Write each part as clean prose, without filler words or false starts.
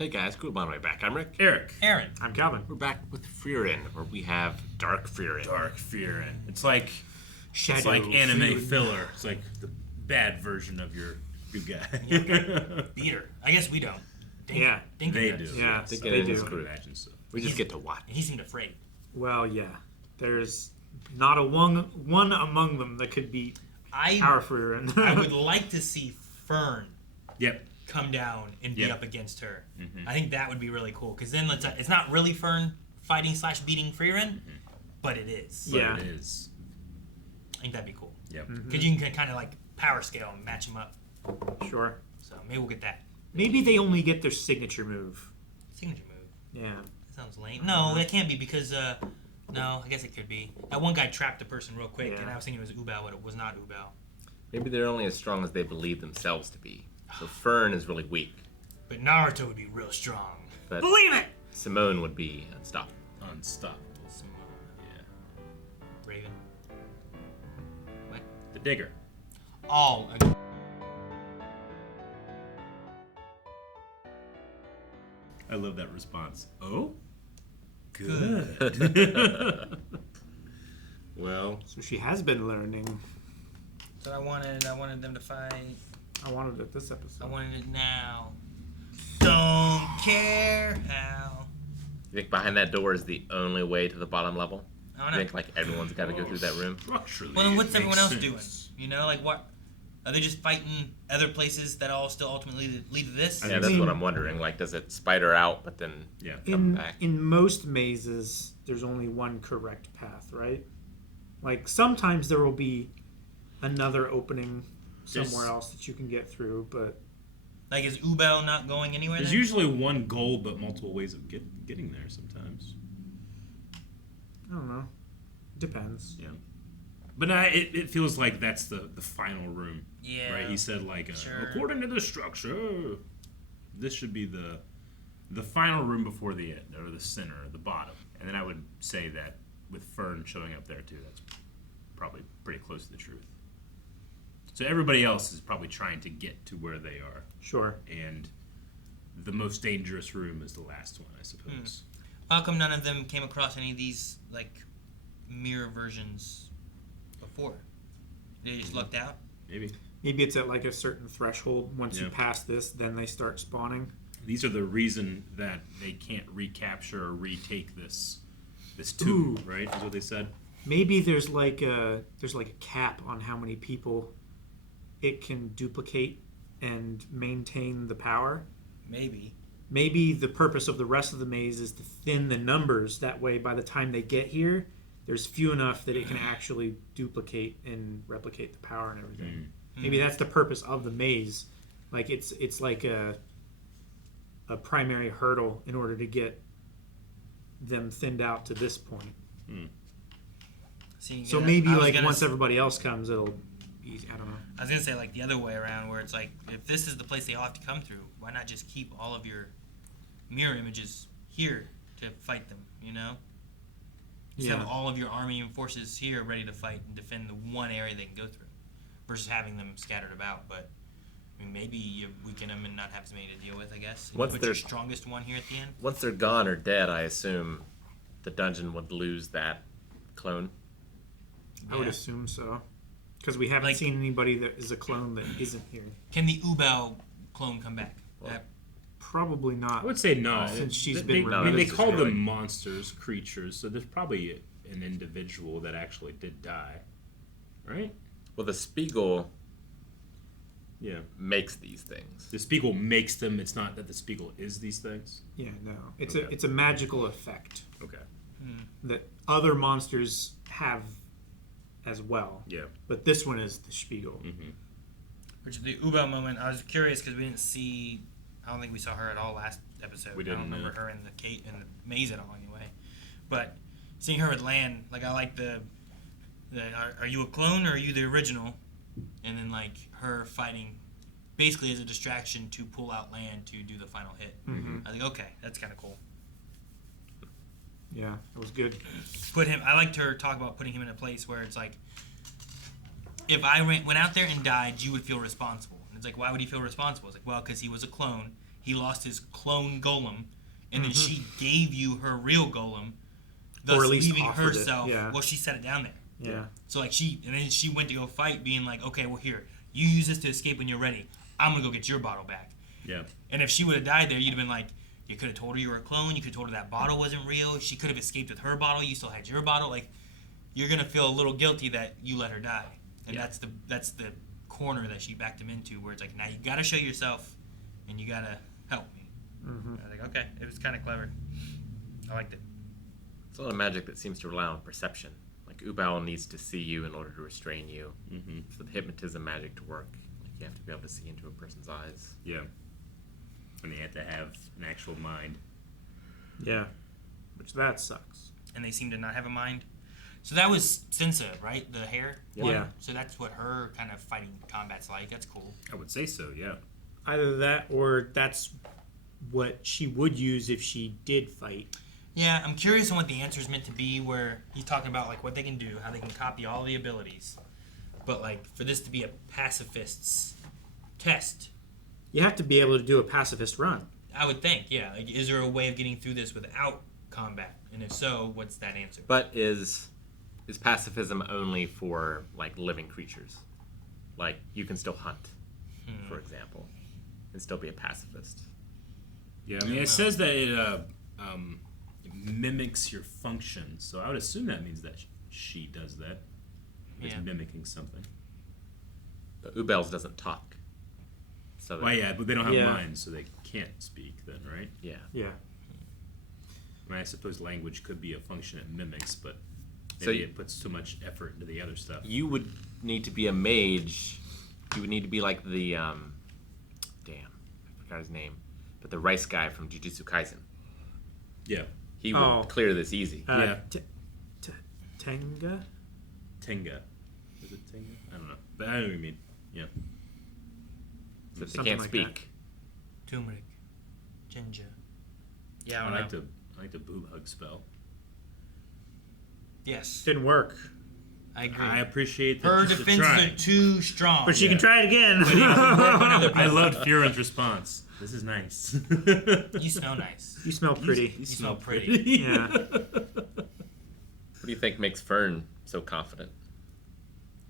Hey guys, good on my way back. I'm Rick. Eric. Aaron. I'm Calvin. We're back with Frieren, where we have Dark Frieren. Dark Frieren. It's like Shadow anime Frieren. filler. It's like the bad version of your good guy. Beater. I guess we don't. Yeah. Dinkin They does. do. Yeah, They so get they in do. this I would group. imagine so. We just get to watch. And he seemed afraid. Well, yeah. There's not a one among them that could beat our Frieren. I would like to see Fern Yep. come down and be Yep. up against her. Mhm. I think that would be really cool. Because then it's not really Fern fighting / beating Frieren, but it is. But Yeah. it is. I think that'd be cool. Yep. Because you can kind of like power scale and match them up. Sure. So maybe we'll get that. Maybe they only get their signature move. Signature move. Yeah. That sounds lame. No, that can't be because, no, I guess it could be. That one guy trapped a person real quick, Yeah. and I was thinking it was Ubel, but it was not Ubel. Maybe they're only as strong as they believe themselves to be. So Fern is really weak, But Naruto would be real strong. but Believe it! Simone would be unstoppable. Unstoppable. Simone. Yeah. Raven. What? The Digger. Oh, I love that response. Oh? Good. Well, So she has been learning. So I wanted them to fight. I wanted it this I episode. wanted it now. Don't care how. you think behind that door is the only way to the bottom level? I You don't know. think like everyone's got to go through that room? Structurally, Well, then what's it everyone makes else sense. doing? You know, like what? Are they just fighting other places that all still ultimately lead to this? Yeah, that's what I'm wondering. Like, does it spider out, but then Yeah. come In back? in most mazes, there's only one correct path, right? Like sometimes there will be another opening somewhere There's- else that you can get through, but Like, is Ubel not going anywhere There's then? usually one goal, but multiple ways of getting there sometimes. I don't know. Depends. Yeah. But it feels like that's the final room. Yeah. Right? He said, like, Sure. according to the structure, this should be the final room before the end, or the center, or the bottom. And then I would say that with Fern showing up there, too, that's probably pretty close to the truth. So everybody else is probably trying to get to where they are. Sure. And the most dangerous room is the last one, I suppose. How come none of them came across any of these, like, mirror versions before? They just lucked out? Maybe. Maybe it's at like a certain threshold. Once you Yeah. pass this, then they start spawning. These are the reason that they can't recapture or retake this tomb, Ooh. right? Is what they said. Maybe there's like a cap on how many people it can duplicate and maintain the power. Maybe. Maybe the purpose of the rest of the maze is to thin the numbers. That way, by the time they get here, there's few enough that it can actually duplicate and replicate the power and everything. Maybe that's the purpose of the maze. Like it's like a primary hurdle in order to get them thinned out to this point. See, So yeah, maybe I was like gonna once everybody else comes, it'll be, I don't know. I was gonna say like the other way around, where it's like if this is the place they all have to come through, why not just keep all of your mirror images here to fight them? You know, just Yeah. have all of your army and forces here ready to fight and defend the one area they can go through, versus having them scattered about. But I mean, maybe you weaken them and not have as many to deal with. I guess. And Once put they're- your strongest one here at the end. Once they're gone or dead, I assume the dungeon would lose that clone. I would Yeah. assume so, because we haven't Like- seen anybody that is a clone that isn't here. Can the Ubel clone come back? Probably not. I would say no. Since she's they, been I mean, they removed. call them monsters, creatures, so there's probably an individual that actually did die, right? Well, the Spiegel Yeah. makes these things. The Spiegel makes them. It's not that the Spiegel is these things. Yeah, no. It's Okay. a magical effect Okay. that other monsters have as well. Yeah. But this one is the Spiegel. Which the Ubel moment, I was curious because we didn't see. I don't think we saw her at all last episode. We I don't didn't, remember her in the maze at all anyway. But seeing her with Land, like I like the are you a clone or are you the original? And then like her fighting, basically as a distraction to pull out Land to do the final hit. I think okay, that's kind of cool. Yeah, it was good. I liked her talk about putting him in a place where it's like, if I went out there and died, you would feel responsible. And it's like, why would he feel responsible? It's like, well, because he was a clone. he lost his clone golem, and then she gave you her real golem, thus Or at least leaving offered it, herself. yeah. Well, she set it down there. Yeah. So like and then she went to go fight, being like, okay, well here, you use this to escape when you're ready. I'm gonna go get your bottle back. Yeah. And if she would have died there, you'd have been like, you could have told her you were a clone. You could have told her that bottle wasn't real. She could have escaped with her bottle. You still had your bottle. Like, you're gonna feel a little guilty that you let her die, and that's the corner that she backed him into, where it's like, now you gotta show yourself, and you gotta help me. Mm-hmm. I was like, okay, it was kind of clever. I liked it. It's a lot of magic that seems to rely on perception. Like Ubel needs to see you in order to restrain you. Mm-hmm. For the hypnotism magic to work, like you have to be able to see into a person's eyes. Yeah. And they have to have an actual mind. Yeah. Which that sucks. And they seem to not have a mind. So that was Sensa, right? The hair one? Yeah. So that's what her kind of fighting combat's like. That's cool. I would say so, yeah. Either that or that's what she would use if she did fight. Yeah, I'm curious on what the answer is meant to be, where he's talking about like what they can do, how they can copy all the abilities. But like for this to be a pacifist's test, You have to be able to do a pacifist run. I would think, yeah. Like, is there a way of getting through this without combat? And if so, what's that answer? But is pacifism only for like living creatures? Like you can still hunt, for example, and still be a pacifist. Yeah, I mean, it says that it mimics your function, so I would assume that means that she does that. It's Yeah. mimicking something. But Ubel's doesn't talk. So Well, yeah, but they don't have Yeah. minds, so they can't speak then, right? yeah. Yeah. I mean, I suppose language could be a function it mimics, but So maybe you- it puts too much effort into the other stuff. You would need to be a mage. You would need to be like the damn, I forgot his name, but the rice guy from Jujutsu Kaisen. Yeah. He would Oh. clear this easy. Yeah. Tenga? Tenga. Is it Tenga? I don't know. But I know what you mean. Yeah. So if they Something can't like speak. Turmeric. Ginger. Yeah, I I don't know. like the boob hug spell. Yes, Didn't work. I agree. I appreciate Her the defenses try. are too strong. But she can Yeah. try it again. I loved Frierin's response. This is nice. You smell nice. You smell pretty. You smell pretty. Yeah. What do you think makes Fern so confident?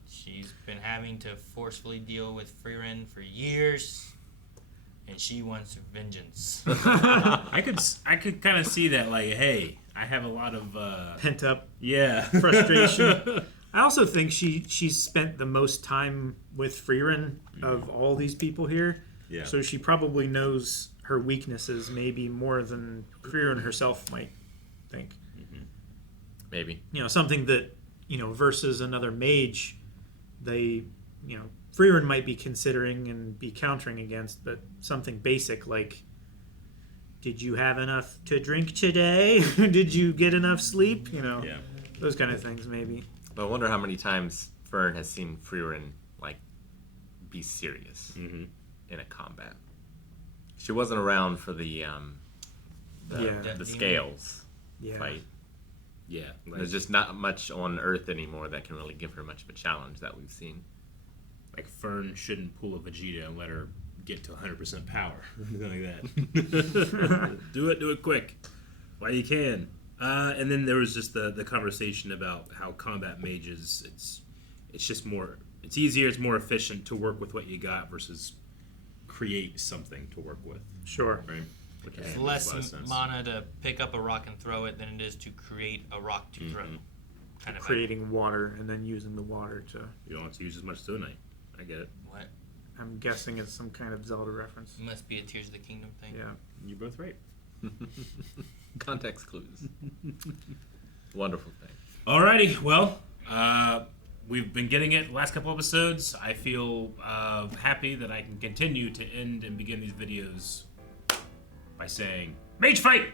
She's been having to forcefully deal with Frieren for years, and she wants vengeance. I could kind of see that, like, hey, I have a lot of Pent up yeah frustration. I also think she's spent the most time with Frieren of all these people here. Yeah. So she probably knows her weaknesses maybe more than Frieren herself might think. Maybe. You know, something that, you know, versus another mage, they, you know, Frieren might be considering and be countering against, but something basic like, did you have enough to drink today? Did you get enough sleep? You know, Yeah. those kind of things maybe. But I wonder how many times Fern has seen Frieren like be serious Mm-hmm. in a combat. She wasn't around for the Yeah. the scales Yeah. fight. Yeah. There's just not much on Earth anymore that can really give her much of a challenge that we've seen. Like Fern shouldn't pull a Vegeta and let her get to 100% power. Something like that. do it quick. While you can. And then there was just the conversation about how combat mages, it's just more, it's easier, it's more efficient to work with what you got versus create something to work with. Sure. Right? Which It's makes a less lot of sense. mana to pick up a rock and throw it than it is to create a rock to throw. Kind of Creating water and then using the water to. You don't have to use as much Zonite. I get it. What? I'm guessing it's some kind of Zelda reference. It must be a Tears of the Kingdom thing. Yeah. You're both right. Context clues. Wonderful thing. Alrighty, well, we've been getting it the last couple episodes. I feel happy that I can continue to end and begin these videos by saying, Mage Fight!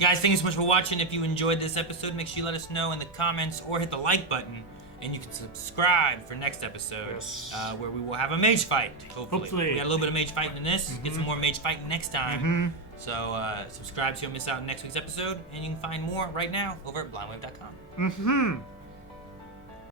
Guys, thank you so much for watching. If you enjoyed this episode, make sure you let us know in the comments or hit the like button. And you can subscribe for next episode, where we will have a mage fight. Hopefully. We got a little bit of mage fighting in this. Get some more mage fighting next time. So subscribe so you don't miss out on next week's episode. And you can find more right now over at blindwave.com.